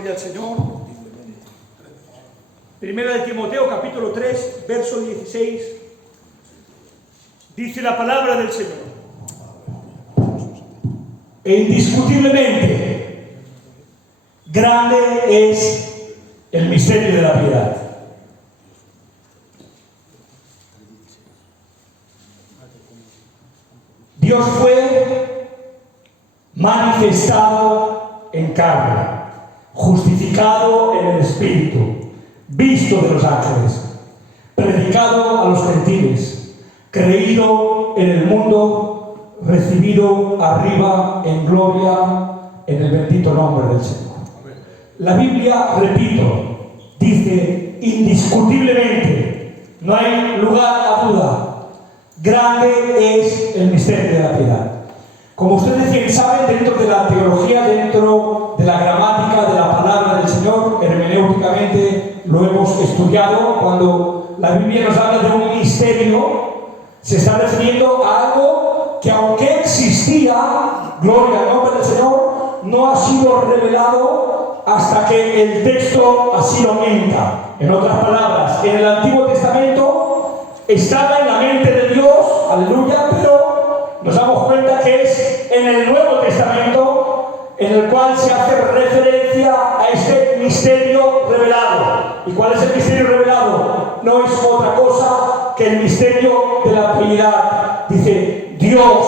Gloria al Señor. Primera de Timoteo, capítulo 3, verso 16. Dice la palabra del Señor: e indiscutiblemente grande es el misterio de la piedad. Dios fue manifestado en carne, justificado en el Espíritu, visto de los ángeles, predicado a los gentiles, creído en el mundo, recibido arriba en gloria en el bendito nombre del Señor. La Biblia, repito, dice indiscutiblemente, no hay lugar a duda, grande es el misterio de la piedad. Como ustedes bien saben, dentro de la teología, dentro de la gramática de la palabra del Señor, hermenéuticamente lo hemos estudiado. Cuando la Biblia nos habla de un misterio, se está refiriendo a algo que, aunque existía, gloria al nombre del Señor, no ha sido revelado hasta que el texto así lo aumenta. En otras palabras, en el Antiguo Testamento estaba en la mente de Dios, aleluya, pero nos damos cuenta que es en el Nuevo Testamento en el cual se hace referencia a este misterio revelado. ¿Y cuál es el misterio revelado? No es otra cosa que el misterio de la piedad. Dice, Dios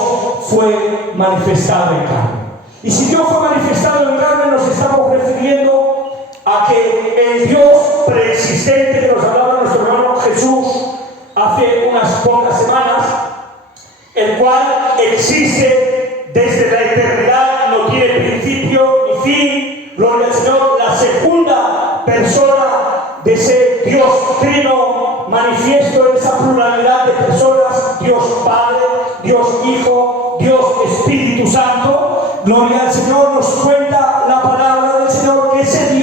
fue manifestado en carne. Y si Dios fue manifestado en carne, nos estamos refiriendo a que el Dios preexistente que nos hablaba nuestro hermano Jesús hace unas pocas semanas, el cual existe desde la eternidad, no tiene principio ni fin, gloria al Señor, la segunda persona de ese Dios trino, manifiesto en esa pluralidad de personas, Dios Padre, Dios Hijo, Dios Espíritu Santo. Gloria al Señor, nos cuenta la palabra del Señor que ese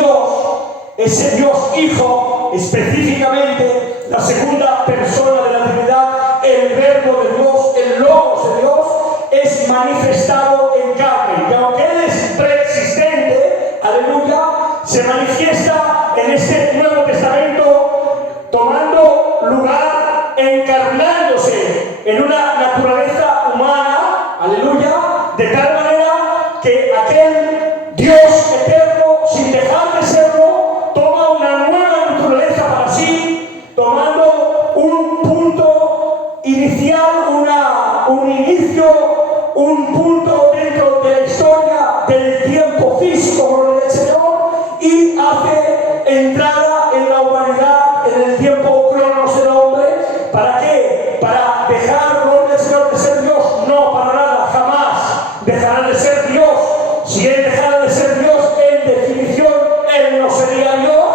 Dios Hijo, específicamente la segunda persona de la Trinidad, el Verbo de Dios, el Logos de Dios, es manifestado en carne. Y aunque Él es preexistente, aleluya, se manifiesta en este Nuevo Testamento tomando lugar, encarnándose en una naturaleza humana, aleluya, de tal manera que aquel Dios eterno, sin dejar de serlo, toma una nueva naturaleza para sí, tomando un punto inicial, un inicio, un punto dentro de la historia del tiempo físico, gloria al Señor, y hace entrada en la humanidad, en el tiempo cronos del hombre. ¿Para qué? Para dejar, gloria al Señor, de ser Dios. No, para nada, jamás dejará de ser Dios. Si Él dejara de ser Dios, en definición, Él no sería Dios,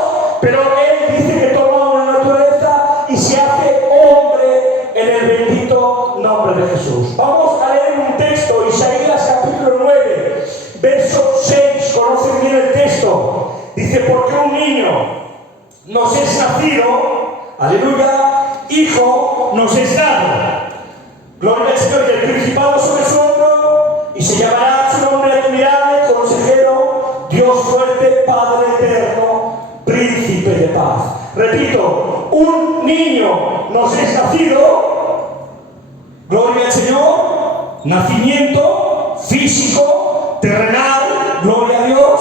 pero Él dice que toma una naturaleza y se hace hombre en el bendito nombre de Jesús. Vamos a leer un texto, Isaías capítulo 9, verso 6, conocen bien el texto. Dice, porque un niño nos es nacido, aleluya, hijo nos es dado. Gloria al Señor, y el principado sobre su hombro, y se llamará su nombre admirable, consejero, Dios fuerte, Padre eterno, príncipe de paz. Repito, un niño nos es nacido, gloria al Señor, nacimiento físico, terrenal, gloria a Dios,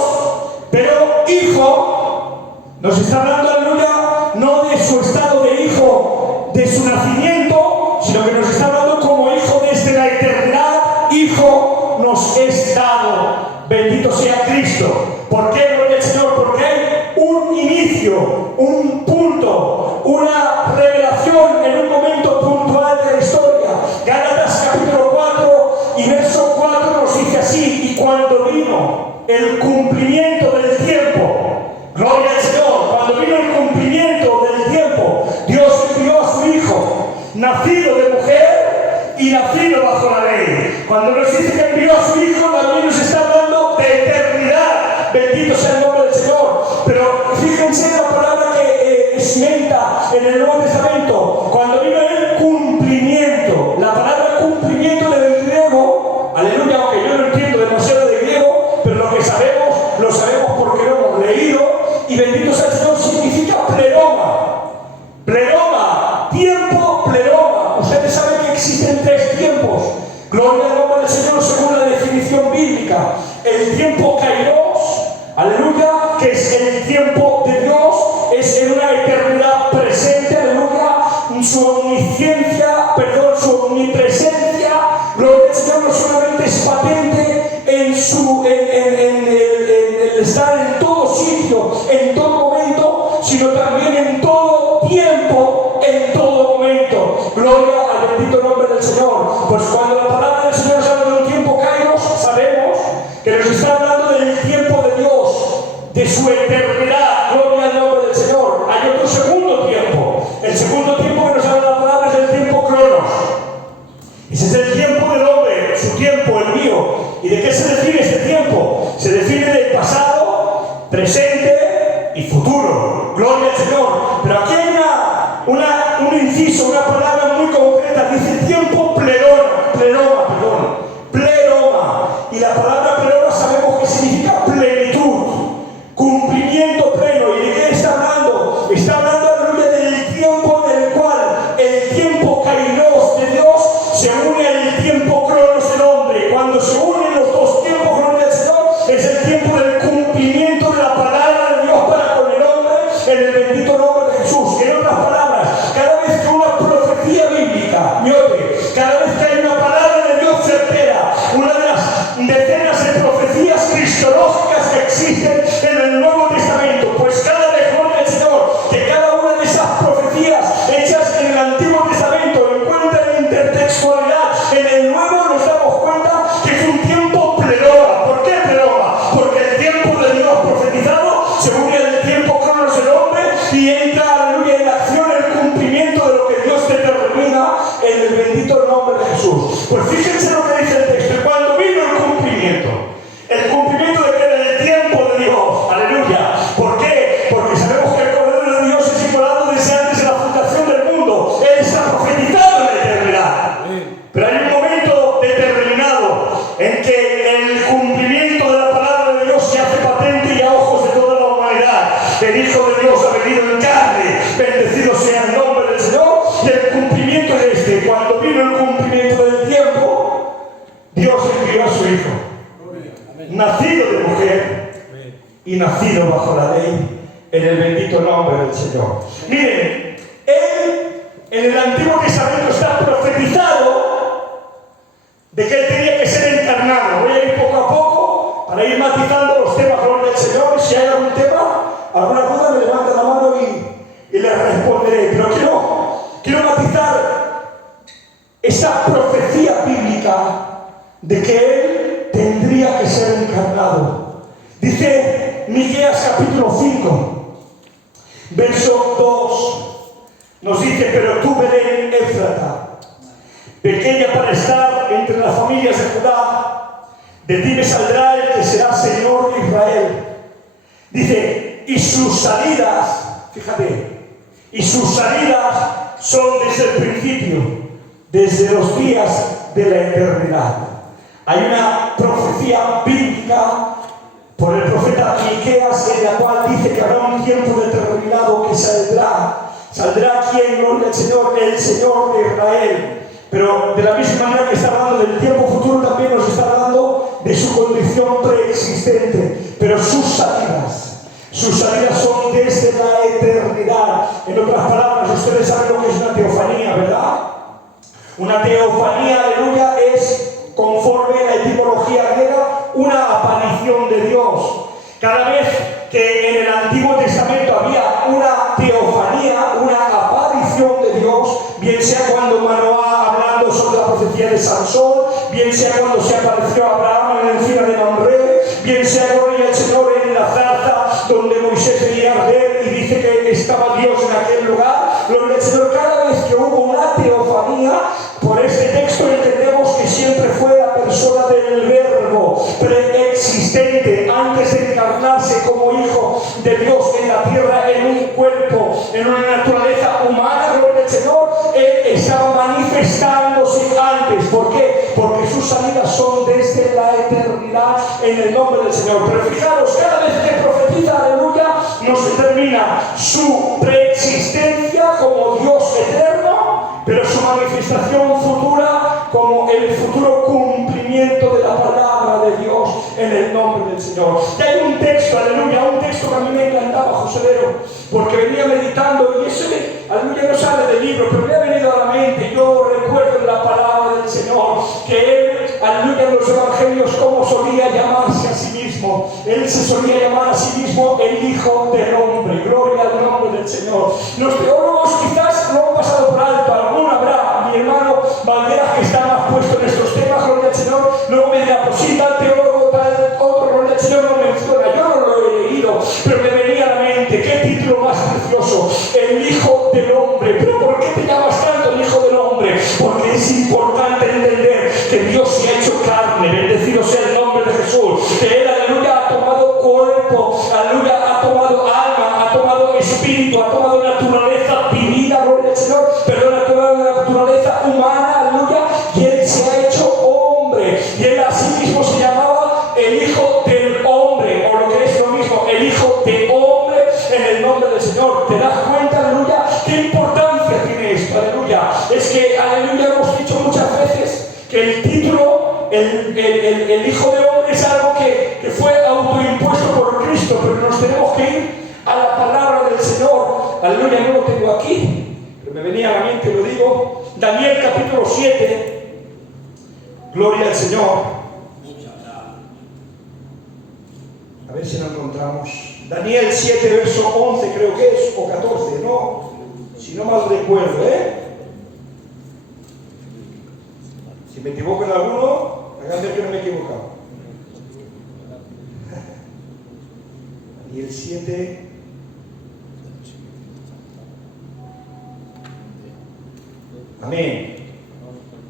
pero hijo, nos está hablando, aleluya, no de su estado de hijo, de su nacimiento, sino que nos está hablando como hijo desde la eternidad. Hijo nos es dado. Bendito sea Cristo. ¿Por qué, gloria al Señor? Porque hay un inicio, un punto, una revelación en un momento puntual de la historia. Gálatas capítulo 4 y verso 4 nos dice así: y cuando vino el cumplimiento del tiempo, gloria al Señor, cuando vino el cumplimiento del tiempo, Dios envió a su Hijo, nacido de mujer y nacido bajo la ley. Cuando nos dice que envió a su Hijo, también nos está hablando de eternidad, y bendito sea el Señor significa pleroma. Pleroma, tiempo, pleroma. Ustedes saben que existen tres tiempos. Gloria al nombre del Señor según la definición bíblica. El tiempo kairos, aleluya, que es el tiempo de Dios, es en una eternidad presente, aleluya, su omnisciencia, perdón, su omnipresencia, gloria al Señor, no solamente es patente en el estar en todo sitio, en todo momento, sino también en todo tiempo, en todo momento. Gloria al bendito nombre del Señor. Pues cuando la palabra del Señor se habla de un tiempo kairos, sabemos que nos está hablando del tiempo de Dios, de su eternidad. Gloria al nombre del Señor. Hay otro segundo tiempo. El segundo tiempo que nos habla la palabra es el tiempo cronos. Ese es el tiempo del hombre, su tiempo, el mío. ¿Y de qué se define este tiempo? Se define del pasado, presente y futuro. Gloria al Señor. Pero aquí hay un inciso, una palabra muy concreta. Dice tiempo pleroma. Y la palabra pleroma sabemos que significa plenitud, cumplimiento pleno. ¿Y de qué está hablando? Está hablando, aleluya, del tiempo en el cual el tiempo kairos de Dios se une al tiempo cronos del hombre. Cuando se unen los dos tiempos, gloria al Señor, es el tiempo del cumplimiento de la palabra de Dios para con el hombre en el bendito nombre de Jesús. En otras palabras, cada vez que una profecía bíblica, cada vez que hay una palabra de Dios certera, una de las decenas de profecías cristológicas que existen en el Nuevo Testamento, pues cada vez, gloria al Señor, que cada una de esas profecías hechas en el Antiguo Testamento encuentran intertextualidad en el Nuevo, nos damos cuenta que es un tiempo pleroma. ¿Por qué pleroma? Porque el tiempo de Dios profetizado se une al tiempo cronos del hombre y entra, aleluya, en acción el cumplimiento de lo que Dios determina en el bendito nombre de Jesús. Pues fíjense lo que dice el texto. Y cuando vino el cumplimiento de que era el tiempo de Dios, aleluya. ¿Por qué? Porque sabemos que el Cordero de Dios es inmolado desde antes de la fundación del mundo. Él está profetizado en la eternidad. Pero hay un momento determinado en que el cumplimiento de la palabra de Dios se hace patente y a ojos de toda la humanidad. El Hijo de Dios ha venido en carne, bendecido sea el nombre del Señor. Y el cumplimiento de este, cuando vino el cumplimiento del tiempo, Dios envió a su Hijo, nacido de mujer y nacido bajo la ley, en el bendito nombre del Señor. Miren, él en el Antiguo Testamento está profetizado de que él tenía que ser encarnado. Voy a ir poco a poco para ir matizando los temas, gloria al Señor. Si hay algún tema, alguna duda, me levanta la mano y le responderé. Pero quiero matizar esta profecía bíblica de que él tendría que ser encarnado. Dice Miqueas capítulo 5, verso 2, nos dice: pero tú, Belén Éfrata, pequeña para estar entre las familias de Judá, de ti me saldrá el que será Señor de Israel. Dice, y sus salidas, fíjate, y sus salidas son desde el principio, desde los días de la eternidad. Hay una profecía bíblica por el profeta Miqueas en la cual dice que habrá un tiempo determinado que saldrá quien, gloria al Señor, el Señor de Israel. Pero de la misma manera que está hablando del tiempo futuro, también nos está hablando de su condición preexistente. Pero sus salidas son desde la eternidad. En otras palabras, ustedes saben lo que es una teofanía, ¿verdad? Una teofanía, aleluya, es, conforme a la etimología griega, una aparición de Dios. Cada vez que en el Antiguo Testamento había una teofanía, una aparición de Dios, bien sea cuando Manoah hablando sobre la profecía de Sansón, bien sea cuando se apareció a Abraham en la encina de Mamre, bien sea, gloria al Señor, en la zarza donde Moisés venía a ver y dice que estaba Dios en aquel lugar, gloria al Señor. Cada vez que hubo una teofanía, por este texto entendemos que siempre fue la persona del Verbo preexistente, antes de encarnarse como Hijo de Dios en la tierra, en un cuerpo, en una naturaleza humana, gloria al Señor. Él estaba manifestándose antes. ¿Por qué? Porque sus salidas son desde la eternidad, en el nombre del Señor. Pero fijaros, cada vez que profetiza, aleluya, nos determina su preexistencia como Dios eterno, pero su manifestación futura como el futuro cumplimiento de la palabra de Dios en el nombre del Señor. Y hay un texto, aleluya, un texto que a mí me encantaba, Joselero, porque venía meditando, y ese, aleluya, no sale del libro, pero me ha venido a la mente. Yo recuerdo en la palabra del Señor que Él, aleluya, en los evangelios, cómo solía llamarse a sí mismo. Él se solía llamar a sí mismo el Hijo del Hombre. Gloria al nombre del Señor. Los teólogos quizás lo han pasado por alto, alguno habrá. Mi hermano Valderas, que está más puesto en estos temas, gloria al Señor, luego me dirá, pues sí, tal teólogo, tal otro, gloria al Señor, no menciona. Yo no lo he leído, pero me venía a la mente, qué título más precioso, el Hijo del Hombre. ¿Pero por qué te llamas tanto el Hijo del Hombre? Porque es importante entender que Dios se ha hecho carne, bendecido sea el nombre de Jesús, que Él, aleluya, ha tomado cuerpo, aleluya, ha tomado alma, ha tomado espíritu, ha tomado naturaleza divina, gloria al Señor, perdón, ha tomado naturaleza humana, aleluya, y Él se ha hecho hombre, y Él a sí mismo se llamaba el Hijo del Hombre, o lo que es lo mismo, el Hijo de Hombre, en el nombre del Señor. ¿Te das cuenta, aleluya, qué importancia tiene esto, aleluya? Es que, aleluya, hemos dicho muchas veces que el título, el Hijo de Hombre, es algo que fue autoimpuesto por Cristo, pero nos tenemos que ir a la palabra del Señor. Aleluya, no lo tengo aquí, pero me venía a la mente, lo digo. Daniel capítulo 7, gloria al Señor. A ver si lo encontramos. Daniel 7, verso 11 creo que es, o 14, ¿no? Si no mal recuerdo, Si me equivoco en alguno, hagan ver que no me he equivocado. Daniel 7. Amén.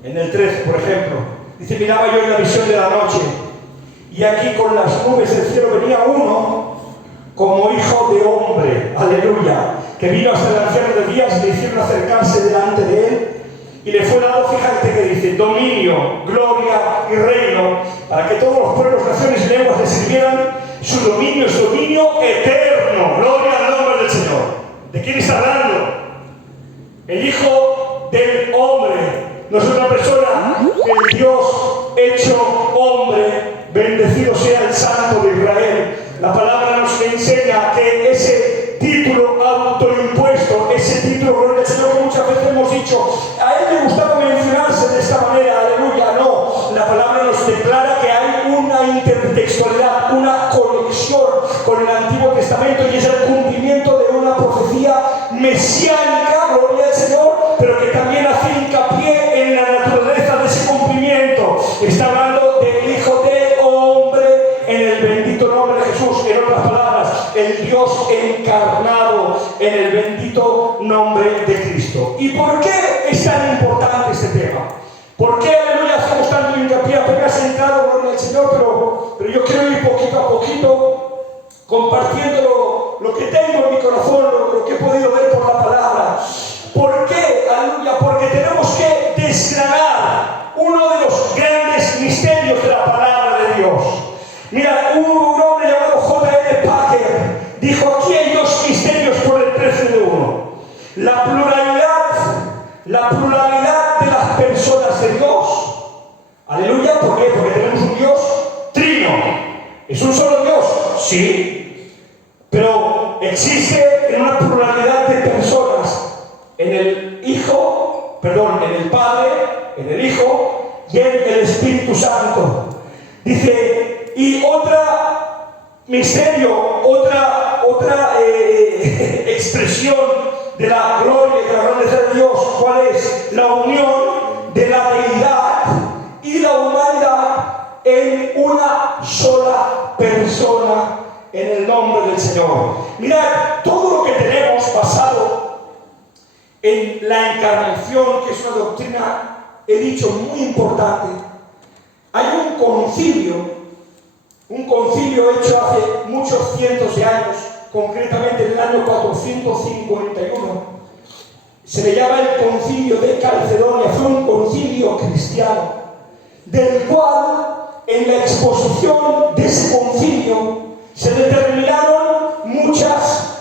En el 13, por ejemplo, dice, miraba yo en la visión de la noche, y aquí con las nubes del cielo venía uno como hijo de hombre, aleluya, que vino hasta el anciano de días y le hicieron acercarse delante de él, y le fue dado, fíjate que dice, dominio, gloria y reino, para que todos los pueblos, naciones y lenguas le sirvieran. Su dominio es dominio eterno. Gloria al nombre del Señor. ¿De quién está hablando? El Hijo del Hombre. No es otra persona que el Dios hecho hombre. Bendecido sea el Santo de Israel. La palabra nos enseña que ese título autoimpuesto, ese título, gloria al Señor, que muchas veces hemos dicho, a él le gustaba mencionarse de esta manera, aleluya, no. La palabra nos declara que hay una intertextualidad, una conexión con el Antiguo Testamento, y es el cumplimiento de una profecía mesiánica, gloria al Señor, pero que también hace hincapié en la naturaleza de ese cumplimiento. Está hablando del Hijo de Hombre en el bendito nombre de Jesús, en otras palabras, el Dios encarnado en el bendito nombre de Cristo. ¿Y por qué es tan importante este tema? ¿Por qué, aleluya, hacemos tanto hincapié? Apenas he entrado, gloria al Señor, pero yo quiero ir poquito a poquito compartiendo lo que tengo en mi corazón, lo que he podido ver por la palabra. ¿Por qué, aleluya? Porque tenemos que desgranar uno de los grandes misterios de la palabra de Dios. Mira, un hombre llamado J.L. Packer dijo, aquí hay dos misterios por el precio de uno. La pluralidad de las personas de Dios. Aleluya, ¿por qué? Porque tenemos un Dios trino. ¿Es un solo Dios? Sí. Pero existe una pluralidad de personas en el Hijo, en el Padre, en el Hijo y en el Espíritu Santo. Dice, y otra misterio, otra expresión de la gloria y de la grandeza de Dios, ¿cuál es? La unión de la deidad y la humanidad en una sola persona, en el nombre del Señor. Mirad, todo lo que tenemos basado en la encarnación, que es una doctrina, he dicho, muy importante. Hay un concilio hecho hace muchos cientos de años, concretamente en el año 451. Se le llama el Concilio de Calcedonia. Fue un concilio cristiano, del cual, en la exposición de ese concilio, se determinaron muchas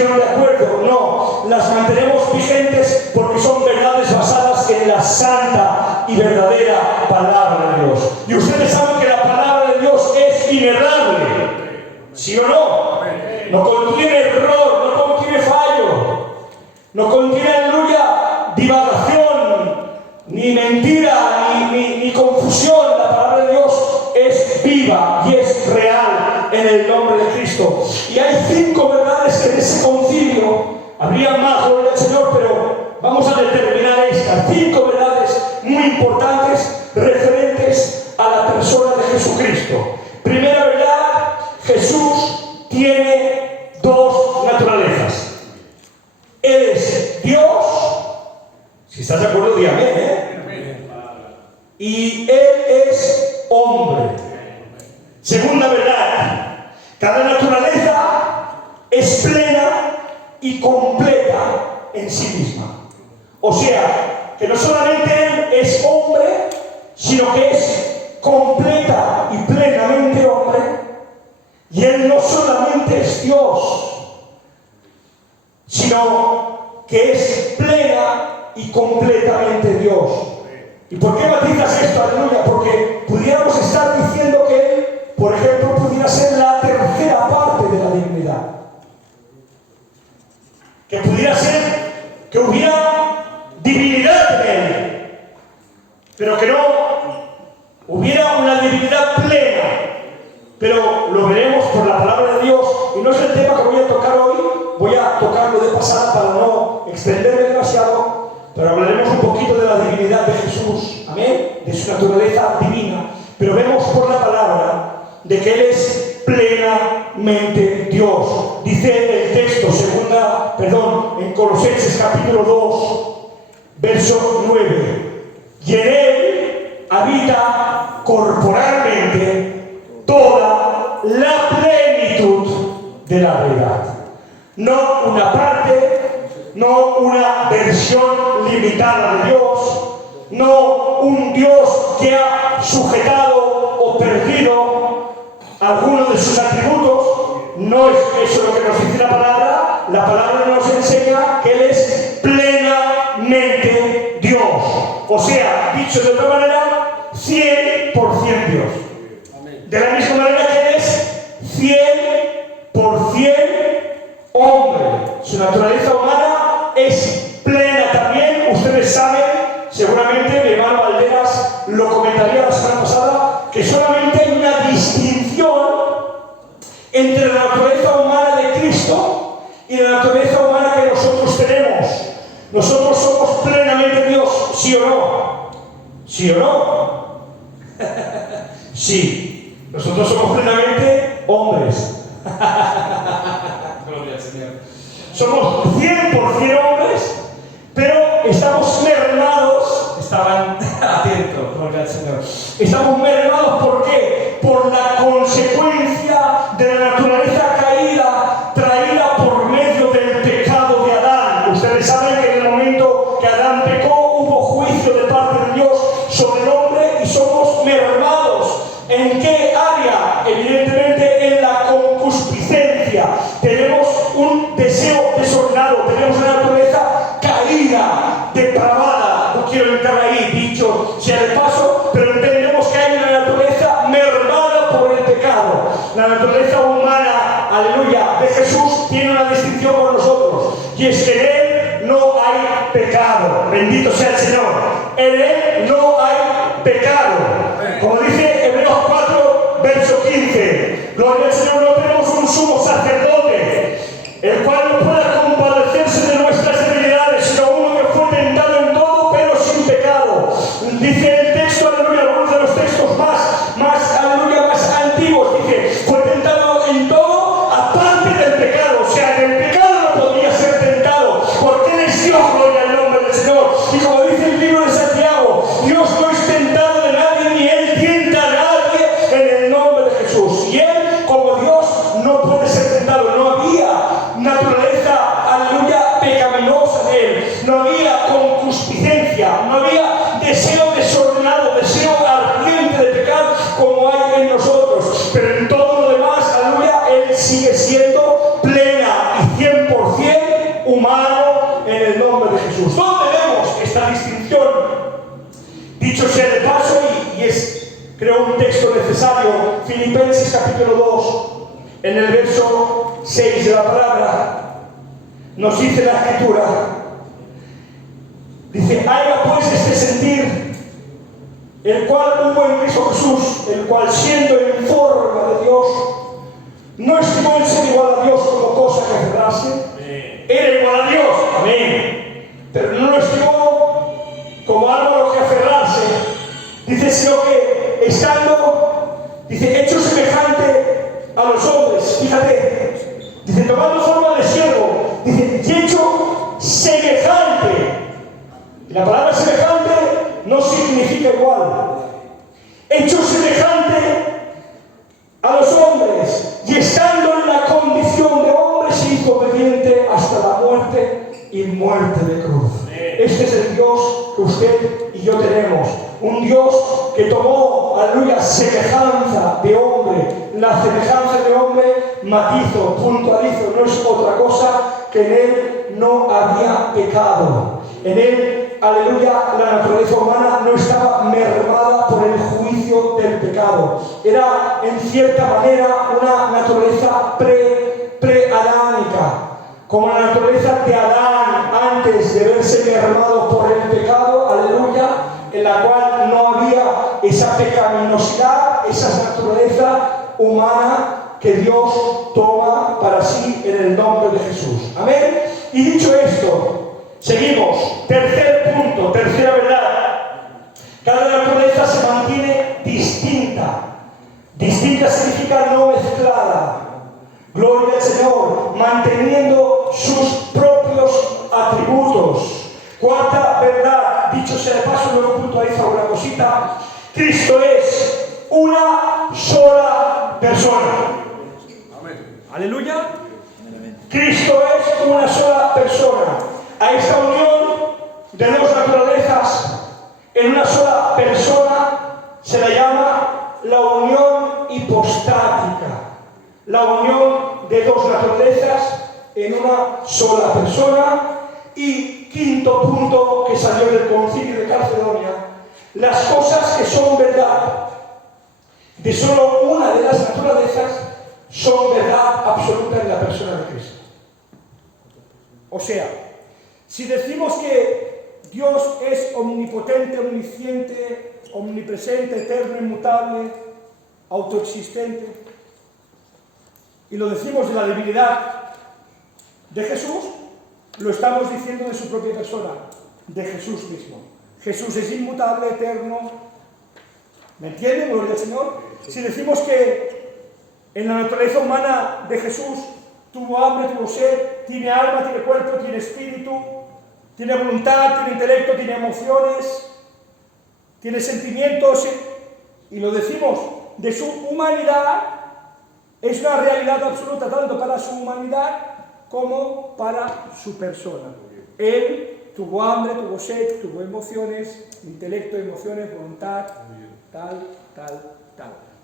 pusieron de acuerdo. No, las mantenemos vigentes porque son verdades basadas en la santa y verdadera palabra de Dios. Y ustedes saben que la palabra de Dios es inerrable. ¿Sí o no? No contiene error, no contiene fallo, no contiene, aleluya, divagación, ni mentira, ni confusión. La palabra de Dios es viva y es real en el nombre de Cristo. Y hay 5 verdades que en ese concilio, habría más, gloria al Señor, pero vamos a determinar estas 5 verdades muy importantes referentes a la persona de Jesucristo. Primera verdad: Jesús tiene 2 naturalezas. Él es Dios. Si estás de acuerdo, di amén, Y Él es hombre. Segunda verdad: cada naturaleza es plena y completa en sí misma. O sea, que no solamente Él es hombre, sino que es completa y plenamente hombre. Y Él no solamente es Dios, sino que es plena y completamente Dios. ¿Y por qué matizas esto, aleluya? Porque pudiéramos estar diciendo que Él, por ejemplo, pudiera ser la tercera parte de la divinidad. Que pudiera ser que hubiera divinidad en Él, pero que no hubiera una divinidad plena. Pero lo veremos por la palabra de Dios, y no es el tema que voy a tocar hoy. Voy a tocarlo de pasada para no extenderme demasiado, pero hablaremos un poquito de la divinidad de Jesús, amén, de su naturaleza divina. Pero vemos por la palabra de que Él es plenamente Dios. Dice el texto, en Colosenses capítulo 2, verso 9: y en Él habita corporalmente toda la plenitud de la deidad. No una parte, no una versión limitada de Dios, no un Dios que ha sujetado o perdido algunos de sus atributos. No es eso lo que nos dice la palabra. La palabra nos enseña que Él es plenamente Dios. O sea, dicho de otra manera, 100% Dios. De la misma manera que Él es 100% hombre. Su naturaleza humana es plena también. Ustedes saben, seguramente mi hermano Valderas lo comentaría la semana pasada, que solamente hay una distinción entre la naturaleza humana de Cristo y la naturaleza humana que nosotros tenemos. Nosotros somos plenamente Dios, ¿sí o no? ¿Sí o no? Sí, nosotros somos plenamente hombres. Gloria al Señor. Somos 100% hombres, pero estamos mermados. Estaban atentos, gloria al Señor. Estamos mermados, ¿por qué? Por la consecuencia de la naturaleza caída traída por medio del pecado de Adán. Ustedes saben que en el momento que Adán pecó hubo juicio de parte de Dios sobre el hombre y somos mermados. ¿En qué área? Evidentemente en la concupiscencia. Tenemos un deseo desordenado, tenemos una naturaleza caída, depravada. No quiero entrar ahí, dicho sea de paso, pero entendemos que hay una naturaleza mermada por el pecado. La naturaleza humana, aleluya, de Jesús tiene una distinción con nosotros, y es que en Él no hay pecado. Bendito sea el Señor. En Él no hay pecado. Como dice Hebreos 4, verso 15, gloria al Señor, no tenemos un sumo sacerdote, el cual no pueda compadecerse de nuestras debilidades, sino uno que fue tentado en todo, pero sin pecado. Dice el texto, aleluya, algunos de los textos más antiguos, dice, fue tentado en todo, aparte del pecado. O sea, en el pecado no podría ser tentado, porque Él es Dios, gloria al nombre del Señor. Y como dice el libro de Santiago, Dios no es tentado de nadie, ni Él tienta a nadie, en el nombre de Jesús. Y Él, como Dios, no puede ser tentado. No había naturaleza, aleluya, pecaminosa de Él. No había concupiscencia, no había deseo desordenado, deseo ardiente de pecar como hay en nosotros. Pero en todo lo demás, aleluya, Él sigue siendo plena y un texto necesario, Filipenses capítulo 2, en el verso 6 de la palabra, nos dice la Escritura, dice, haya pues este sentir, el cual hubo en Cristo Jesús, el cual siendo en forma de Dios, no estimó el ser igual a Dios como cosa que aferrarse, era igual a Dios, amén, pero no lo estimó como algo a lo que aferrarse, dice, sino que estando, dice, hecho semejante a los hombres, fíjate, dice, tomando forma de siervo, dice, y hecho semejante. Y la palabra semejante no significa igual. Hecho semejante a los hombres, y estando en la condición de hombre, se hizo obediente hasta la muerte y muerte de cruz. Este es el Dios que usted y yo tenemos. Un Dios que tomó, aleluya, semejanza de hombre. La semejanza de hombre, matizo, puntualizo, no es otra cosa que en él no había pecado. En él, aleluya, la naturaleza humana no estaba mermada por el juicio del pecado. Era, en cierta manera, una naturaleza pre-adánica. Como la naturaleza de Adán antes de verse mermado por el pecado, aleluya, en la cual no había esa pecaminosidad, esa naturaleza humana que Dios toma para sí en el nombre de Jesús. Amén. Y dicho esto, seguimos. Tercer punto, tercera verdad. Cada naturaleza se mantiene distinta. Distinta significa no mezclada. Gloria al Señor, manteniendo sus propios atributos. Cuarta verdad, dicho sea de paso, luego puntualiza una cosita. Cristo es una sola persona. Amén. Aleluya. Cristo es una sola persona. A esta unión de dos naturalezas en una sola persona se la llama la unión hipostática. La unión de dos naturalezas en una sola persona. Y quinto punto que salió del concilio de Calcedonia, las cosas que son verdad de solo una de las naturalezas son verdad absoluta en la persona de Cristo. O sea, si decimos que Dios es omnipotente, omnisciente, omnipresente, eterno, inmutable, autoexistente, y lo decimos de la debilidad de Jesús, lo estamos diciendo de su propia persona, de Jesús mismo. Jesús es inmutable, eterno. ¿Me entienden? Gloria al Señor. Si decimos que en la naturaleza humana de Jesús tuvo hambre, tuvo sed, tiene alma, tiene cuerpo, tiene espíritu, tiene voluntad, tiene intelecto, tiene emociones, tiene sentimientos, y lo decimos de su humanidad, es una realidad absoluta tanto para su humanidad como para su persona. Él tuvo hambre, tuvo sed, tuvo emociones, intelecto, emociones, voluntad, tal.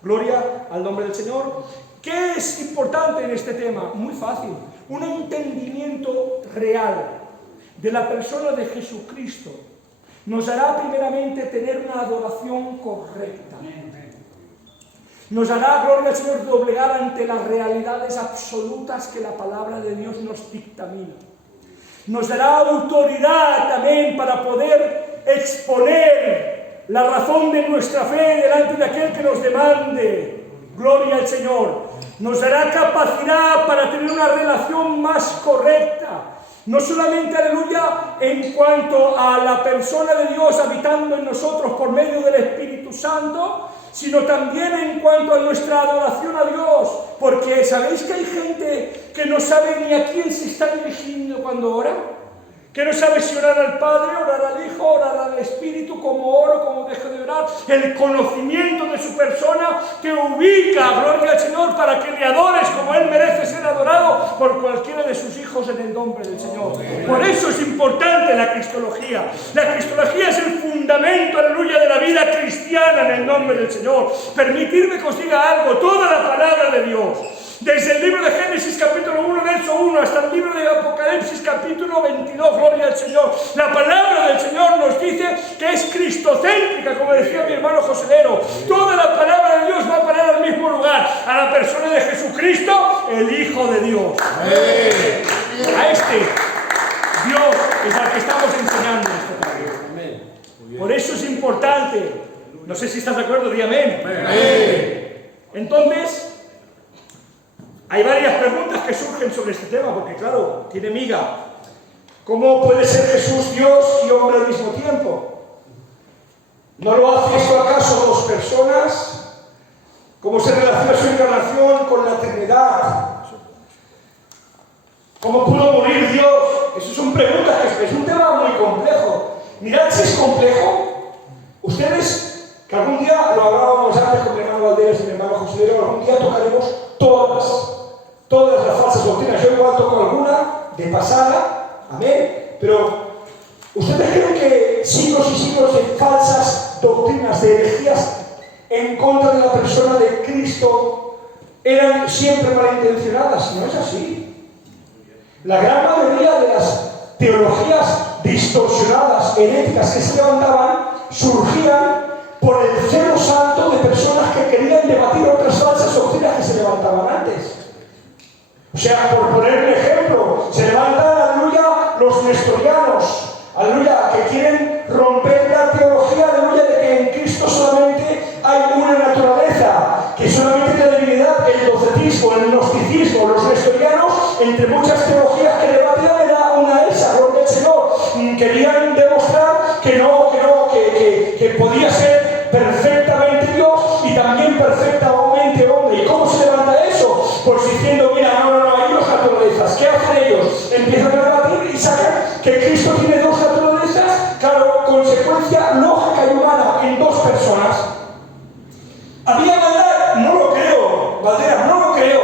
Gloria al nombre del Señor. ¿Qué es importante en este tema? Muy fácil. Un entendimiento real de la persona de Jesucristo nos hará primeramente tener una adoración correcta. Nos hará, gloria al Señor, doblegar ante las realidades absolutas que la palabra de Dios nos dictamina. Nos dará autoridad también para poder exponer la razón de nuestra fe delante de aquel que nos demande. Gloria al Señor. Nos dará capacidad para tener una relación más correcta. No solamente, aleluya, en cuanto a la persona de Dios habitando en nosotros por medio del Espíritu Santo, sino también en cuanto a nuestra adoración a Dios. Porque ¿sabéis que hay gente que no sabe ni a quién se está dirigiendo cuando ora? Que no sabe si orar al Padre, orar al Hijo, orar al Espíritu, cómo oro, cómo dejo de orar. El conocimiento de su persona te ubica, gloria al Señor, para que le adores como Él merece ser adorado por cualquiera de sus hijos en el nombre del Señor. Por eso es importante la cristología. La cristología es el fundamento, aleluya, de la vida cristiana en el nombre del Señor. Permitidme que os diga algo, toda la palabra de Dios, desde el libro de Génesis capítulo 1, verso 1, 1 hasta el libro de Apocalipsis capítulo 22, gloria al Señor. La palabra del Señor nos dice que es cristocéntrica, como decía mi hermano Joselero. Toda la palabra de Dios va a parar al mismo lugar, a la persona de Jesucristo, el Hijo de Dios. A este Dios es al que estamos enseñando esta tarde. Por eso es importante. No sé si estás de acuerdo, di amén. Entonces, hay varias preguntas que surgen sobre este tema, porque claro, tiene miga. ¿Cómo puede ser Jesús Dios y hombre al mismo tiempo? ¿No lo hace esto acaso dos personas? ¿Cómo se relaciona su encarnación con la eternidad? ¿Cómo pudo morir Dios? Esas son preguntas que es un tema muy complejo. Mirad si es complejo. Ustedes, que algún día, lo hablábamos antes con mi hermano Valderas y mi hermano José, algún día tocaremos todas las falsas doctrinas. Yo igual toco alguna de pasada, amén, pero ¿ustedes creen que siglos y siglos de falsas doctrinas, de herejías en contra de la persona de Cristo eran siempre malintencionadas? No es así. La gran mayoría de las teologías distorsionadas, heréticas que se levantaban, surgían por el celo santo de personas que querían debatir otras falsas doctrinas que se levantaban antes. O sea, por poner un ejemplo, se levantan, aleluya, los nestorianos, aleluya, que quieren romper la teología, aleluya, de que en Cristo solamente hay una naturaleza, que solamente la divinidad, el docetismo, el gnosticismo, los nestorianos, entre muchas teologías que debatían, era una esa, gloria al Señor. Querían demostrar que podía ser perfectamente Dios y también perfectamente hombre. ¿Y cómo se levanta eso? Pues diciendo, mira, no, hay dos naturalezas. ¿Qué hacen ellos? Empiezan a debatir y sacan que Cristo tiene dos naturalezas, claro, consecuencia lógica y humana en dos personas. ¿Había maldad? No lo creo, Valderas, no lo creo.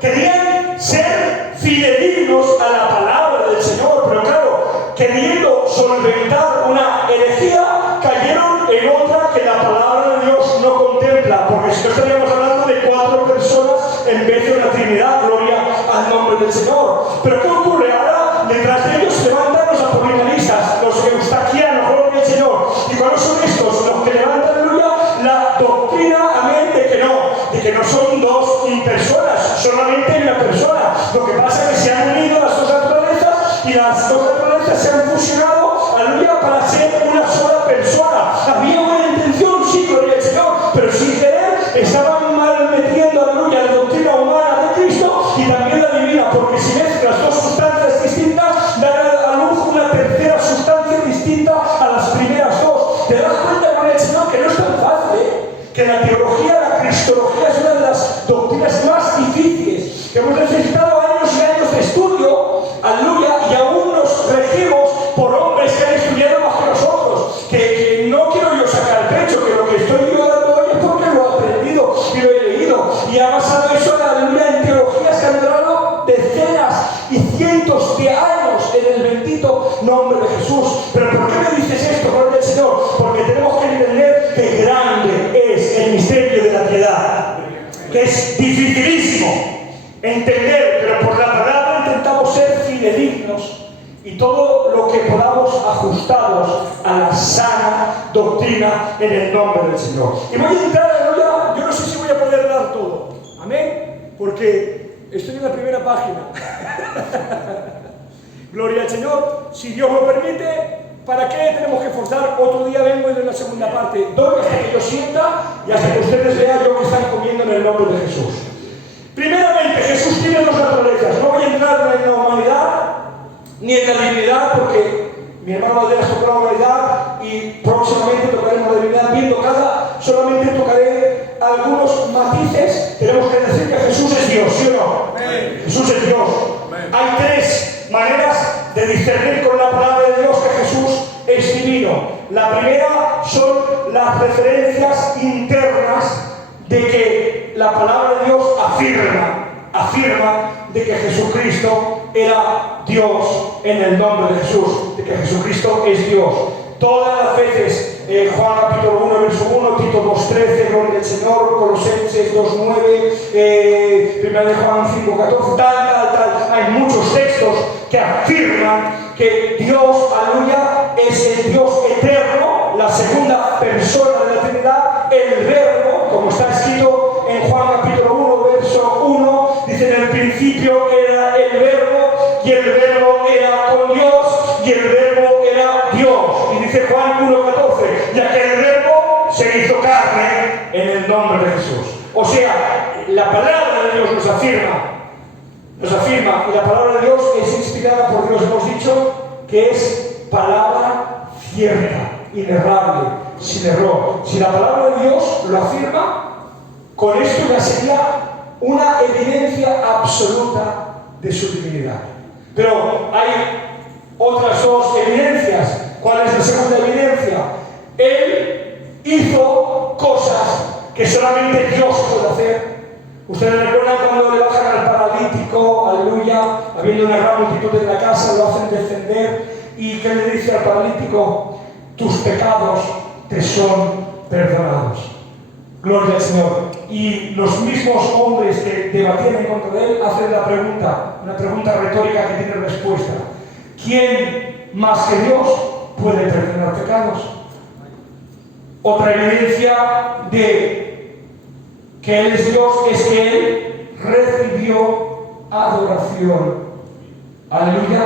Querían ser fidedignos a la palabra del Señor, pero claro, queriendo solventar una herejía, cayeron en otra que la palabra de Dios no contempla, porque si no estaríamos hablando de 4 personas en vez de una Trinidad, gloria al nombre del Señor. Pero ¿qué ocurre? Ahora detrás de ellos se levantan los apolinaristas, los eustaquianos, gloria al Señor. ¿Y cuáles son estos? Los que levantan, aleluya, la doctrina, amén, de que no son dos personas, solamente una persona. Lo que pasa es que se han unido las dos naturalezas y las dos naturalezas se han fusionado, aleluya, para ser una sola persona. Había una intención, sí, gloria al Señor, pero sin querer estaban mal metiendo, aleluya, la doctrina humana de Cristo y también la divina, porque si mezclas dos sustancias distintas, dan a luz una tercera sustancia distinta a las primeras dos. ¿Te das cuenta, gloria al Señor, que no es tan fácil, que la teología, la cristología es una de las doctrinas más difíciles, que hemos necesitado años y años de estudio, aleluya, y aún nos regimos por hombres que han estudiado más que nosotros, que no quiero yo sacar pecho, que lo que estoy yo dando hoy es porque lo he aprendido y lo he leído, y ha basado eso, aleluya, en teologías que han durado decenas y cientos de años en el bendito nombre de Jesús. Pero ¿por qué me dices esto, gloria al Señor? Porque tenemos que entender que grande es el misterio de la piedad, que es dificilísimo entender, pero por la palabra intentamos ser fidedignos y todo lo que podamos ajustados a la sana doctrina en el nombre del Señor. Y voy a entrar, aleluya, yo no sé si voy a poder dar todo, amén, porque estoy en la primera página. Gloria al Señor, si Dios lo permite. ¿Para qué tenemos que forzar? Otro día vengo y doy la segunda parte. Doy hasta que yo sienta y hasta que ustedes vean yo que están comiendo en el nombre de Jesús. Primeramente, Jesús tiene dos naturalezas. No voy a entrar en la humanidad ni en la divinidad, porque mi hermano Valderas tocó la humanidad y próximamente tocaremos la divinidad bien tocada. Solamente tocaré algunos matices. Tenemos que decir que Jesús es Dios, ¿sí o no? Amén. Jesús es Dios. Amén. Hay 3 maneras de discernir con la palabra de Dios que Jesús es divino. La primera son las referencias internas de que la palabra de Dios afirma de que Jesucristo era Dios en el nombre de Jesús, de que Jesucristo es Dios. Todas las veces, Juan capítulo 1, verso 1, Tito 2.13, gloria al Señor, Colosenses 2.9, 1 de Juan 5.14, tal, hay muchos textos textos que afirman que Dios, aleluya, es el Dios eterno, la segunda persona de la Trinidad, el Verbo, como está escrito en Juan capítulo 1, verso 1, dice: en el principio era el Verbo, y el Verbo era con Dios, y el Verbo era Dios. Y dice Juan 1:14, ya que el Verbo se hizo carne en el nombre de Jesús. O sea, la palabra de Dios nos afirma, y la palabra de Dios es inspirada por Dios. Hemos dicho que es palabra cierta, inerrable, sin error. Si la palabra de Dios lo afirma, con esto ya sería una evidencia absoluta de su divinidad. Pero hay otras dos evidencias. ¿Cuál es la segunda evidencia? Él hizo cosas que solamente Dios puede hacer. Ustedes recuerdan cuando le bajan al paralítico, aleluya, habiendo una gran multitud en la casa, lo hacen descender, y ¿qué le dice al paralítico? Tus pecados te son perdonados. Gloria al Señor. Y los mismos hombres que debatían en contra de él hacen la pregunta, una pregunta retórica que tiene respuesta: ¿quién más que Dios puede perdonar pecados? Otra evidencia de que Él es Dios es que Él recibió adoración. Aleluya.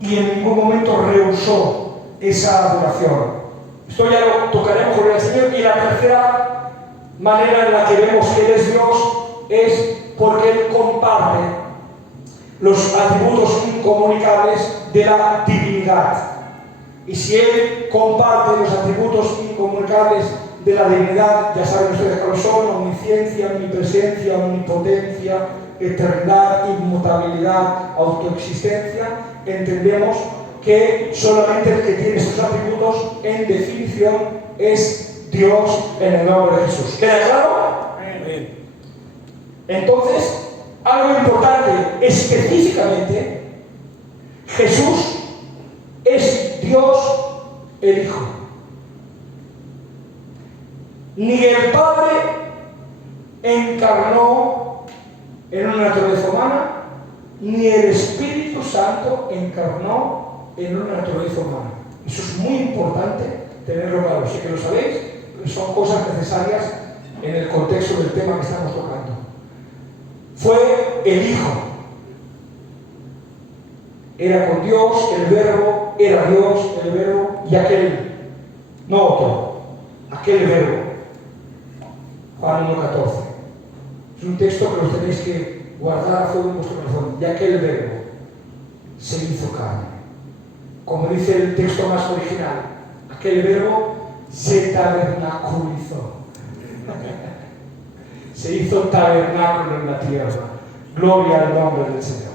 Y en ningún momento rehusó esa adoración. Esto ya lo tocaremos con el Señor. Y la tercera manera en la que vemos que Él es Dios es porque Él comparte los atributos incomunicables de la divinidad. Y si Él comparte los atributos incomunicables de la divinidad, ya saben ustedes cuáles son: omnisciencia, omnipresencia, omnipotencia, eternidad, inmutabilidad, autoexistencia. Entendemos que solamente el que tiene estos atributos en definición es Dios, en el nombre de Jesús. ¿Queda claro? Amén. Entonces, algo importante, específicamente, Jesús es Dios el Hijo. Ni el Padre encarnó en una naturaleza humana, ni el Espíritu Santo encarnó en una naturaleza humana. Eso es muy importante tenerlo claro. Sé que lo sabéis, pero son cosas necesarias en el contexto del tema que estamos tocando. Fue el Hijo. Era con Dios, el Verbo era Dios, el Verbo, y aquel, no otro, aquel Verbo. Juan 1:14. Es un texto que los tenéis que guardar a fuego en vuestro corazón. Y aquel Verbo se hizo carne. Como dice el texto más original, aquel Verbo se tabernaculizó. Se hizo tabernáculo en la tierra. Gloria al nombre del Señor.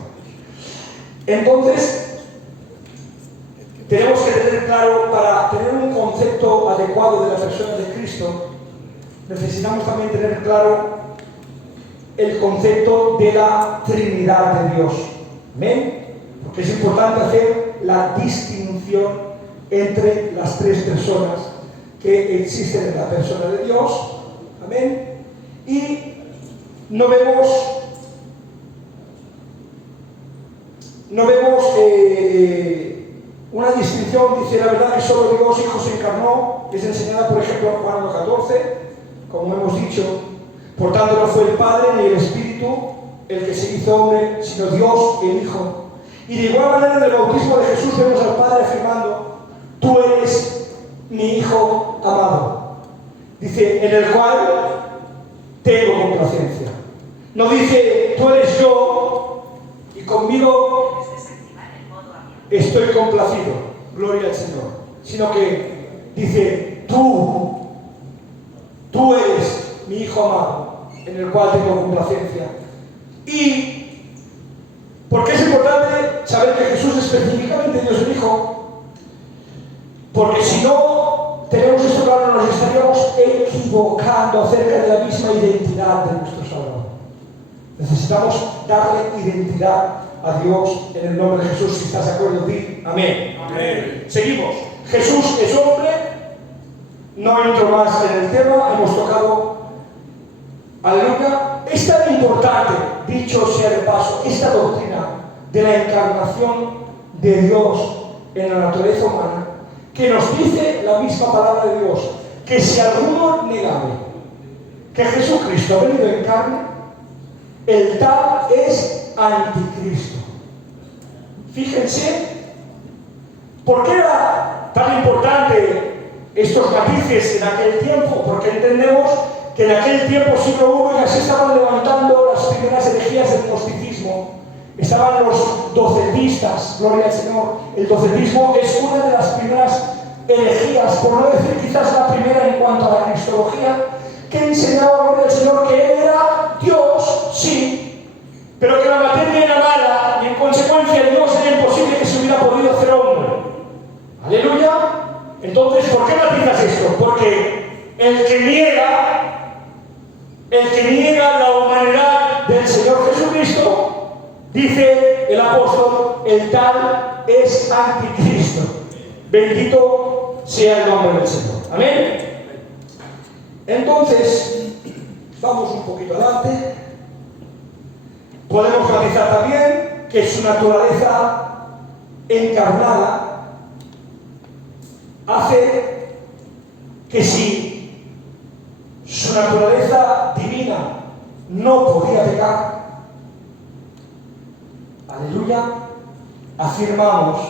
Entonces, tenemos que tener claro, para tener un concepto adecuado de la persona de Cristo, necesitamos también tener claro el concepto de la Trinidad de Dios. ¿Amén? Porque es importante hacer la distinción entre las tres personas que existen en la persona de Dios. Amén. Y no vemos una distinción. Dice: la verdad que solo Dios Hijo se encarnó. Es enseñada, por ejemplo, en Juan 1:14, como hemos dicho. Por tanto, no fue el Padre ni el Espíritu el que se hizo hombre, sino Dios el Hijo. Y de igual manera, en el bautismo de Jesús vemos al Padre afirmando: tú eres mi Hijo amado. Dice: en el cual tengo complacencia. No dice: tú eres yo y conmigo estoy complacido, gloria al Señor. Sino que dice: tú eres mi Hijo amado, en el cual tengo complacencia. ¿Y por qué es importante saber que Jesús es específicamente Dios el Hijo? Porque si no tenemos esto claro, nos estaríamos equivocando acerca de la misma identidad de nuestro Salvador. Necesitamos darle identidad a Dios en el nombre de Jesús. Si estás de acuerdo, di amén. Amén. Seguimos. Jesús es hombre. No entro más en el tema. Hemos tocado, aleluya. Es tan importante, dicho sea de paso, esta doctrina de la encarnación de Dios en la naturaleza humana, que nos dice la misma palabra de Dios, que si alguno negare que Jesucristo ha venido en carne, el tal es anticristo. Fíjense, ¿por qué era tan importante estos matices en aquel tiempo? Porque entendemos que en aquel tiempo, siglo I, ya se estaban levantando las primeras herejías del gnosticismo. Estaban los docetistas, gloria al Señor. El docetismo es una de las primeras herejías, por no decir quizás la primera en cuanto a la cristología, que enseñaba, gloria al Señor, que Él era Dios, sí, pero que la materia era mala y en consecuencia Dios era imposible que se hubiera podido hacer hombre. Aleluya. Entonces, ¿por qué matizas esto? Porque el que niega la humanidad del Señor Jesucristo, dice el apóstol, el tal es anticristo. Bendito sea el nombre del Señor. Amén. Entonces, vamos un poquito adelante. Podemos matizar también que su naturaleza encarnada hace que si su naturaleza divina no podía pecar, aleluya, afirmamos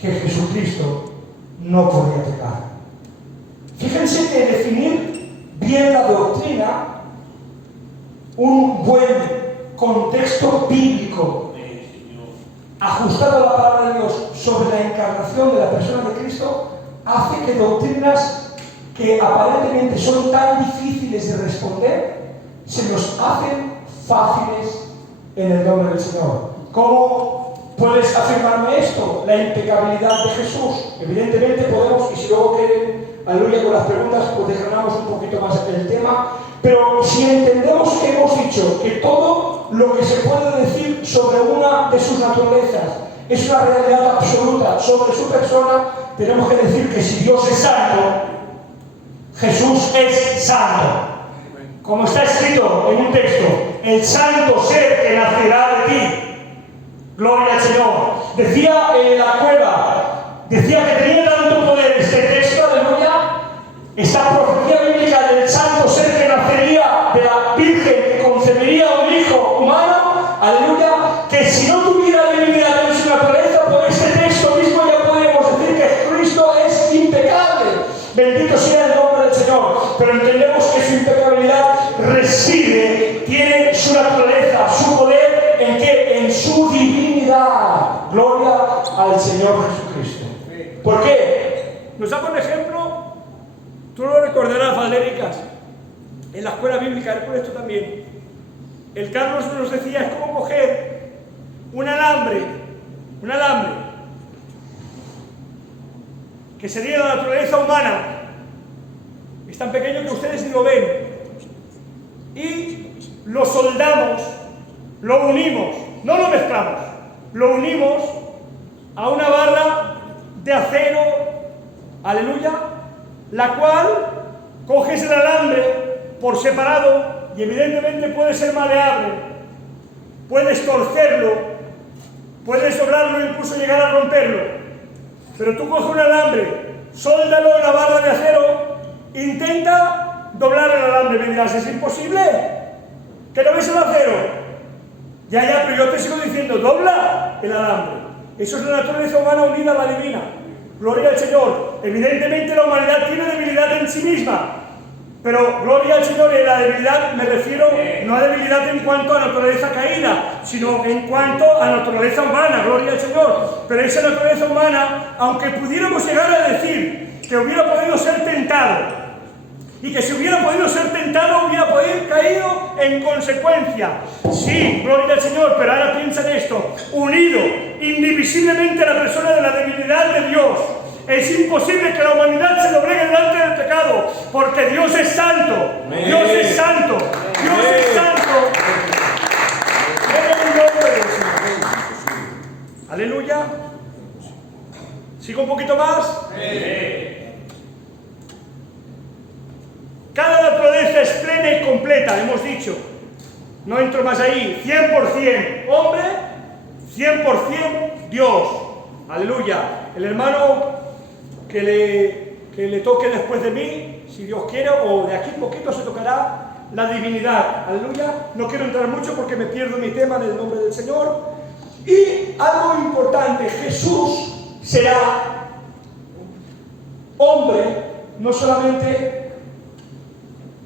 que Jesucristo no podía pecar. Fíjense que definir bien la doctrina, un buen contexto bíblico ajustado a la palabra de Dios sobre la encarnación de la persona de Cristo, hace que doctrinas que aparentemente son tan difíciles de responder se nos hacen fáciles en el nombre del Señor. ¿Cómo puedes afirmarme esto? La impecabilidad de Jesús. Evidentemente podemos, y si luego quieren, aleluya, con las preguntas, pues desgranamos un poquito más el tema. Pero si entendemos que hemos dicho que todo lo que se puede decir sobre una de sus naturalezas es una realidad absoluta sobre su persona, tenemos que decir que si Dios es santo, Jesús es santo. Como está escrito en un texto, el santo ser que nacerá de ti. Gloria al Señor. Decía en la cueva, decía que tenía tanto poder este texto, aleluya, esta profecía bíblica del santo ser que nacería de la Virgen, que concebiría un hijo humano, aleluya, que si no tuviera divinidad en su naturaleza, por este texto mismo ya podemos decir que Cristo es impecable. Bendito sea el nombre del Señor. Pero entendemos que su impecabilidad reside, tiene su naturaleza, su poder, ¿en qué? En su divinidad. Gloria al Señor Jesucristo. ¿Por qué? Nos da por ejemplo, tú lo recordarás, Valéricas, en la escuela bíblica, recuerda esto también. El Carlos nos decía, es como coger un alambre, que sería la naturaleza humana, es tan pequeño que ustedes ni lo ven, y lo soldamos, lo unimos, no lo mezclamos, lo unimos a una barra de acero, aleluya, la cual coges el alambre por separado y evidentemente puede ser maleable, puedes torcerlo, puedes doblarlo e incluso llegar a romperlo, pero tú coges un alambre, sóldalo en la barra de acero, intenta doblar el alambre, me dirás, ¿es imposible? ¿Que no ves el acero? Ya, pero yo te sigo diciendo, dobla el alambre. Eso es la naturaleza humana unida a la divina. Gloria al Señor. Evidentemente la humanidad tiene debilidad en sí misma, pero gloria al Señor, en la debilidad me refiero no a debilidad en cuanto a naturaleza caída, sino en cuanto a naturaleza humana, gloria al Señor. Pero esa naturaleza humana, aunque pudiéramos llegar a decir que hubiera podido ser tentado, y que si hubiera podido ser tentado, hubiera podido caído en consecuencia. Sí, gloria al Señor, pero ahora piensa en esto, unido indivisiblemente a la persona de la debilidad de Dios. Es imposible que la humanidad se doblegue delante del pecado, porque Dios es santo. Dios es santo. Dios es santo. En el nombre del Señor. Aleluya. ¿Sigo un poquito más? Cada naturaleza es plena y completa, hemos dicho. No entro más ahí. 100% hombre 100% Dios. Aleluya. El hermano que le toque después de mí, si Dios quiere, o de aquí poquito se tocará la divinidad. Aleluya. No quiero entrar mucho porque me pierdo mi tema en el nombre del Señor. Y algo importante, Jesús será hombre, no solamente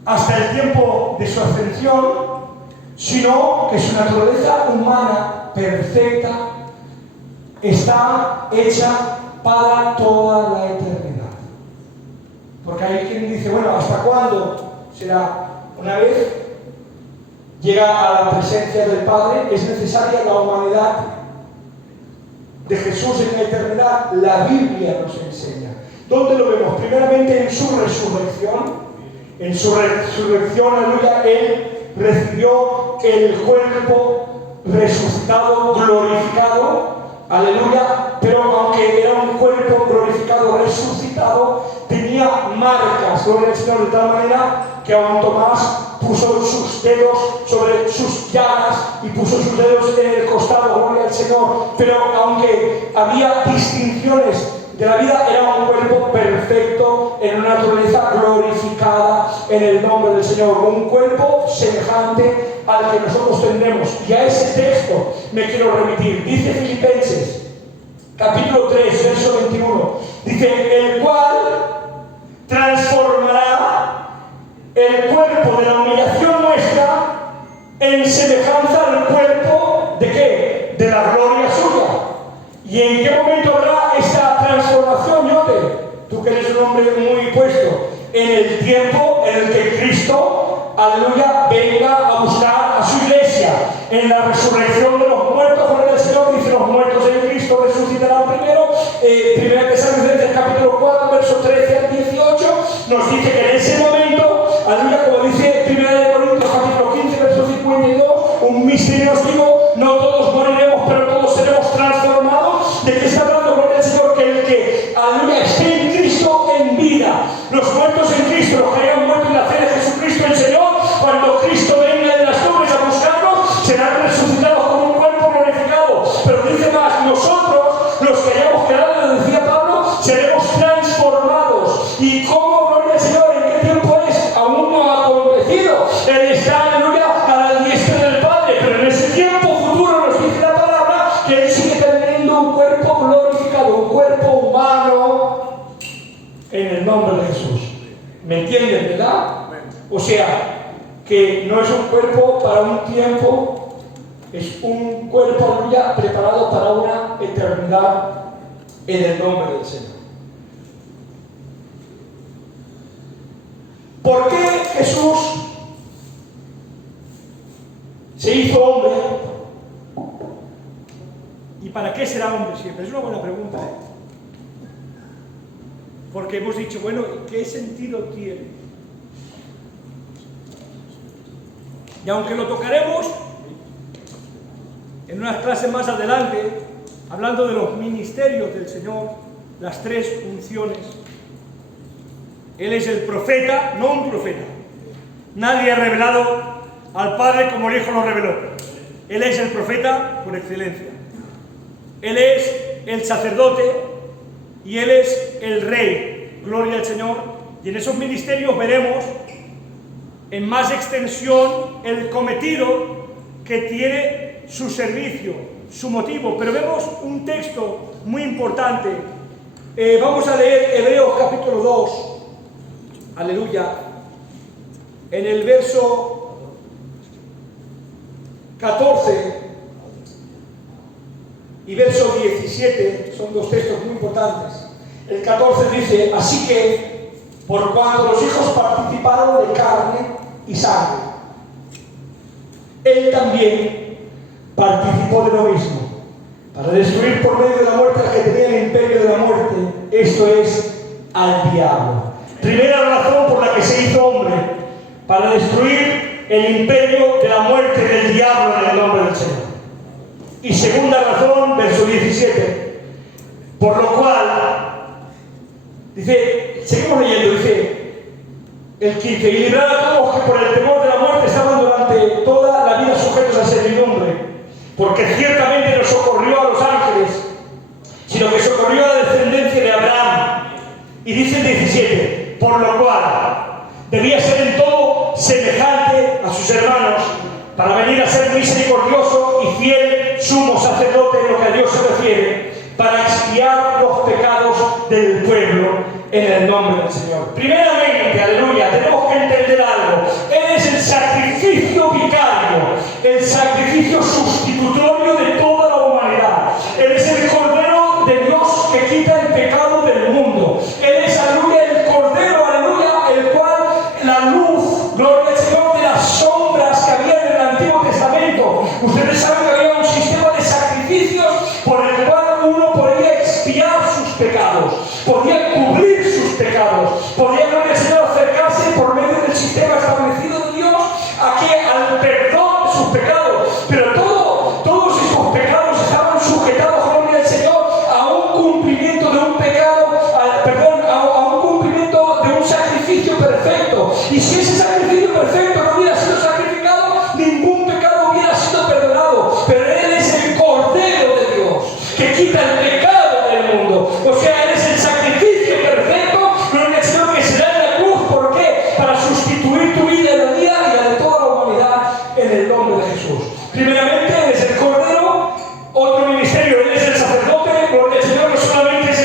hasta el tiempo de su ascensión, sino que su naturaleza humana perfecta está hecha para toda la eternidad. Porque hay quien dice, bueno, ¿hasta cuándo será? Una vez llega a la presencia del Padre, es necesaria la humanidad de Jesús en la eternidad. La Biblia nos enseña. ¿Dónde lo vemos? Primeramente en su resurrección. En su resurrección, aleluya, Él recibió el cuerpo resucitado, glorificado, aleluya, pero aunque era un cuerpo glorificado, resucitado, tenía marcas, gloria al Señor, de tal manera que aún Tomás puso sus dedos sobre sus llagas y puso sus dedos en el costado, gloria al Señor, pero aunque había distinciones de la vida, era un cuerpo perfecto, en una naturaleza glorificada en el nombre del Señor, un cuerpo semejante al que nosotros tendremos. Y a ese texto me quiero remitir. Dice Filipenses, capítulo 3, verso 21, dice, el cual transformará el cuerpo de la humillación nuestra en semejanza al cuerpo ¿de qué? De la gloria suya. ¿Y en qué momento habrá esta transformación, Yote? Tú que eres un hombre muy puesto. En el tiempo en el que Cristo, aleluya, venga a buscar a su iglesia. En la resurrección de los muertos, con el Señor dice, los muertos en Cristo resucitarán primero. Primera Tesalonicenses capítulo 4, verso 13 al 18, nos dice que en ese momento, aleluya, como dice Primera de Corintios capítulo 15, verso 52, un misterio os digo, no todos moriremos, pero todos seremos transformados. ¿De qué está hablando, gloria al Señor? Que el que, aleluya, esté en Cristo en vida, los muertos en Cristo, los que hayan muerto en la fe de Jesucristo el Señor, cuando Cristo venga de las nubes a buscarnos, serán resucitados con un cuerpo glorificado. Pero dice más, nosotros, los que hayamos quedado, decía Pablo, seremos transformados. ¿Y cómo, gloria al Señor? ¿En qué tiempo es? Aún no ha acontecido. Él está, aleluya, a la diestra del Padre, pero en ese tiempo futuro nos dice la palabra que Él sigue teniendo un cuerpo glorificado, un cuerpo humano, en el nombre de Jesús. ¿Me entienden, verdad? O sea, que no es un cuerpo para un tiempo, es un cuerpo, aleluya, preparado para una eternidad en el nombre del Señor. ¿Por qué Jesús se hizo hombre? ¿Y para qué será hombre siempre? Es una buena pregunta, ¿eh? Porque hemos dicho, bueno, ¿qué sentido tiene? Y aunque lo tocaremos en unas clases más adelante, hablando de los ministerios del Señor, las tres funciones, Él es el profeta, no un profeta. Nadie ha revelado al Padre como el Hijo lo reveló. Él es el profeta por excelencia. Él es el sacerdote y Él es el Rey. Gloria al Señor. Y en esos ministerios veremos en más extensión el cometido que tiene su servicio, su motivo. Pero vemos un texto muy importante. Vamos a leer Hebreos capítulo 2. Aleluya. En el verso 14 y verso 17, son dos textos muy importantes. El 14 dice, así que, por cuanto los hijos participaron de carne y sangre, Él también participó de lo mismo, para destruir por medio de la muerte al que tenía el imperio de la muerte, esto es, al diablo. Primera razón por la que se hizo hombre, para destruir el imperio de la muerte del diablo en el nombre del Señor. Y segunda razón, verso 17, por lo cual, dice, seguimos leyendo, dice el 15, y librar a todos que por el temor de la muerte estaban durante toda la vida sujetos a servidumbre, porque ciertamente nos socorrió dice el 17, por lo cual debía ser en todo semejante a sus hermanos, para venir a ser misericordioso y fiel sumo sacerdote en lo que a Dios se refiere, para expiar los pecados del pueblo en el nombre del Señor. Primeramente, aleluya, tenemos que entender algo. Él es el sacrificio vicario, el sacrificio sustitutorio de toda la humanidad. Él es el Cordero de Dios que quita el pecado del mundo. Él es, aleluya, el Cordero, aleluya, el cual la luz, gloria al Señor, de las sombras que había en el Antiguo Testamento. Ustedes saben que había un sistema de sacrificios por el cual uno podía expiar sus pecados, podía cubrir sus pecados, podía, gloria al Señor, acercarse por medio del sistema establecido de Dios al perdón de sus pecados. Pero todos esos pecados estaban sujetados, gloria al Señor, a un cumplimiento de un pecado, a un cumplimiento de un sacrificio perfecto. Y si ese sacrificio perfecto no hubiera sido sacrificado, ningún pecado hubiera sido perdonado. Pero Él es el Cordero de Dios que quita el pecado del mundo. O sea, Él es el sacrificio perfecto, gloria al Señor, que se da en la cruz. ¿Por qué? Para sustituir tu vida en la día y la de toda la humanidad en el nombre de Jesús. Primeramente, Él es el Cordero. Otro ministerio, Él es el sacerdote. Gloria al Señor, no solamente es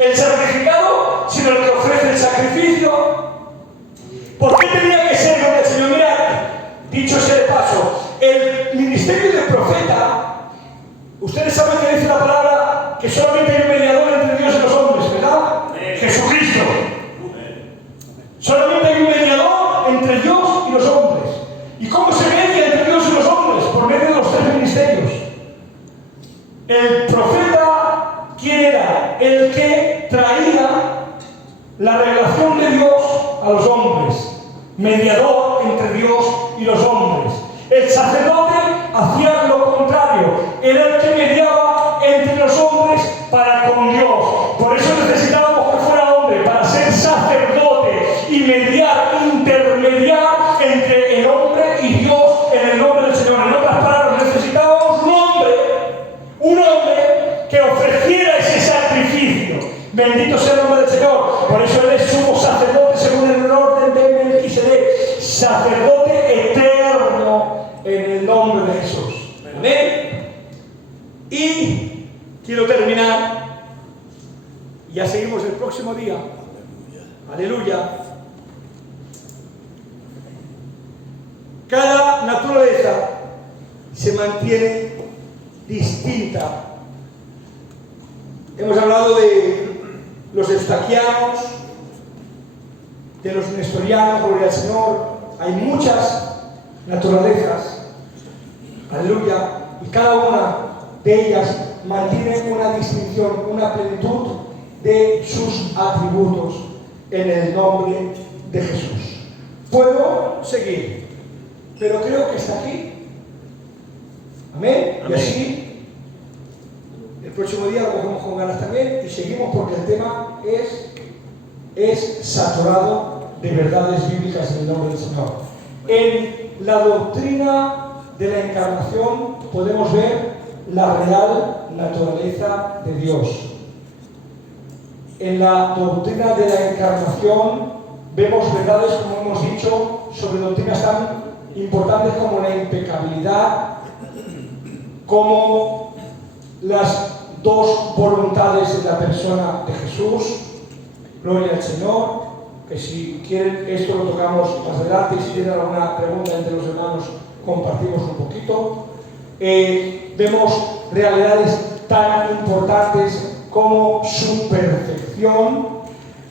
el sacrificado, sino el que ofrece el sacrificio. ¿Por qué tenía que ser, gloria al Señor? Mira, dicho sea de paso, el ministerio del profeta, ustedes saben que dice la palabra que solamente hay un mediador entre Dios y los hombres, ¿verdad? Jesucristo. Solamente hay un mediador entre Dios y los hombres. ¿Y cómo se media entre Dios y los hombres? Por medio de los tres ministerios. El profeta, ¿quién era? El que traía la revelación de Dios a los hombres. Mediador entre Dios y los hombres. El sacerdote hacía lo contrario. Era el que mediaba entre los hombres para con Dios. Por eso necesitábamos que fuera hombre, para ser sacerdote y intermediar entre el hombre y Dios en el nombre del Señor. En otras palabras, necesitábamos un hombre que ofreciera ese sacrificio. Bendito sea el nombre del Señor. Por eso Él es sumo sacerdote según el orden de Melquisedec, sacerdote eterno en el nombre de Jesús. Amén. Y quiero terminar. Ya seguimos el próximo día. Aleluya. Cada naturaleza se mantiene distinta. Hemos hablado de los eustaquianos, de los nestorianos, gloria al Señor. Hay muchas naturalezas. Aleluya. Y cada una de ellas mantiene una distinción, una plenitud de sus atributos en el nombre de Jesús. Puedo seguir, pero creo que está aquí. Amén. Y así, el próximo día lo cogemos con ganas también y seguimos, porque el tema es saturado de verdades bíblicas en el nombre del Señor. En la doctrina de la encarnación podemos ver la real naturaleza de Dios. En la doctrina de la encarnación vemos verdades, como hemos dicho, sobre doctrinas tan importantes como la impecabilidad, como las dos voluntades de la persona de Jesús. Gloria al Señor. Que si quieren, esto lo tocamos más adelante, y si tienen alguna pregunta entre los hermanos, compartimos un poquito. Vemos realidades tan importantes como su perfección.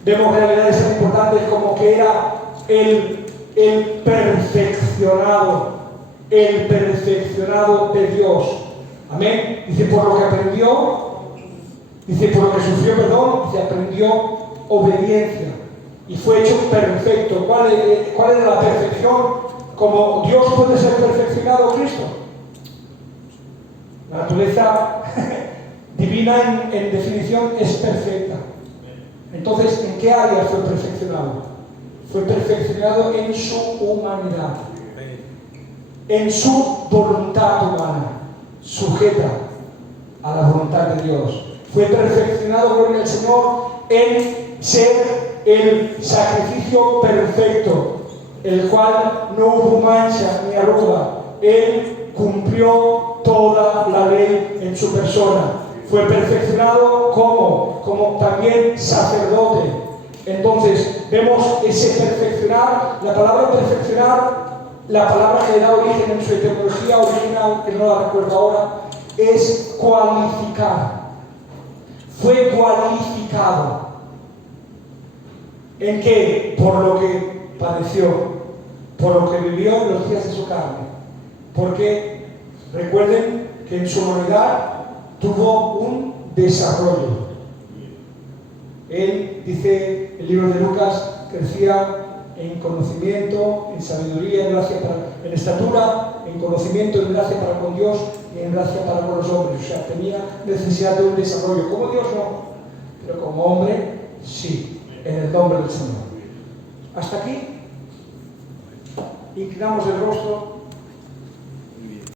Vemos realidades tan importantes como que era el perfeccionado de Dios. Amén. Dice, por lo que aprendió, dice, por lo que sufrió, perdón, dice, aprendió obediencia y fue hecho perfecto. ¿Cuál era la perfección? Como Dios puede ser perfeccionado, Cristo. La naturaleza divina, en definición, es perfecta. Entonces, ¿en qué área fue perfeccionado? Fue perfeccionado en su humanidad, en su voluntad humana, sujeta a la voluntad de Dios. Fue perfeccionado, gloria al Señor, en ser el sacrificio perfecto, el cual no hubo mancha ni arruga. Él cumplió toda la ley en su persona. Fue perfeccionado como también sacerdote. Entonces, vemos ese perfeccionar. La palabra perfeccionar, la palabra que le da origen en su etimología original, que no la recuerdo ahora, es cualificar. Fue cualificado. ¿En qué? Por lo que padeció, por lo que vivió en los días de su carne. Porque recuerden que en su humanidad tuvo un desarrollo. Él, dice el libro de Lucas, crecía en conocimiento, en sabiduría, en gracia en estatura, en conocimiento, en gracia para con Dios y en gracia para con los hombres. O sea, tenía necesidad de un desarrollo. Como Dios no, pero como hombre sí, en el nombre del Señor. Hasta aquí. Inclinamos el rostro.